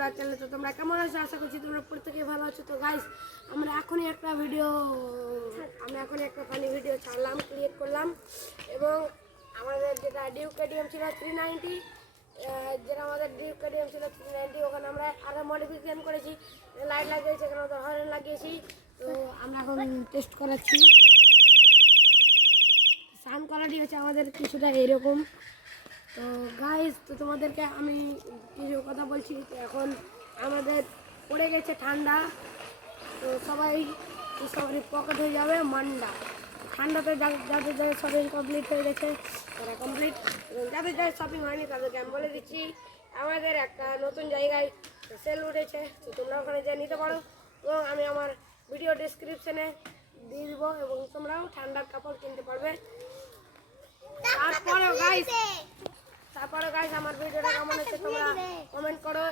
Blog চ্যানেলে। তো তোমরা কেমন আছো? আশা করছি তোমরা প্রত্যেকেই ভালো আছো। তো গাইস আমরা এখনই একটা ফানি ভিডিও ছাড়লাম, ক্রিয়েট করলাম, এবং আমাদের যেটা ডিউক কেটিএম ছিল 390, ওখানে আমরা আরও মডিফিকেশন করেছি, লাইট লাগিয়েছি, এখানে ওদের হর্ন লাগিয়েছি। তো আমরা এখন টেস্ট করাচ্ছি। সাউন্ড কোয়ালিটি হচ্ছে আমাদের কিছুটা এরকম। তো গাইস, তো তোমাদেরকে আমি কিছু কথা বলছি। তো এখন আমাদের পড়ে গেছে ঠান্ডা, তো সবারই পকেট হয়ে যাবে মান্ডা ঠান্ডাতে। যাদের যাদের শপিং কমপ্লিট হয়ে গেছে তারা কমপ্লিট, এবং যাদের যাদের শপিং হয়নি তাদেরকে আমি বলে দিচ্ছি আমাদের একটা নতুন জায়গায় সেল উঠেছে, তো তোমরা ওখানে যেয়ে নিতে পারো, এবং আমি আমার ভিডিও ডেসক্রিপশনে দিয়ে দেবো, এবং তোমরাও ঠান্ডার কাপড় কিনতে পারবে। তারপরেও গাইস আমার ভিডিওটা কেমন হচ্ছে তোমরা কমেন্ট করো,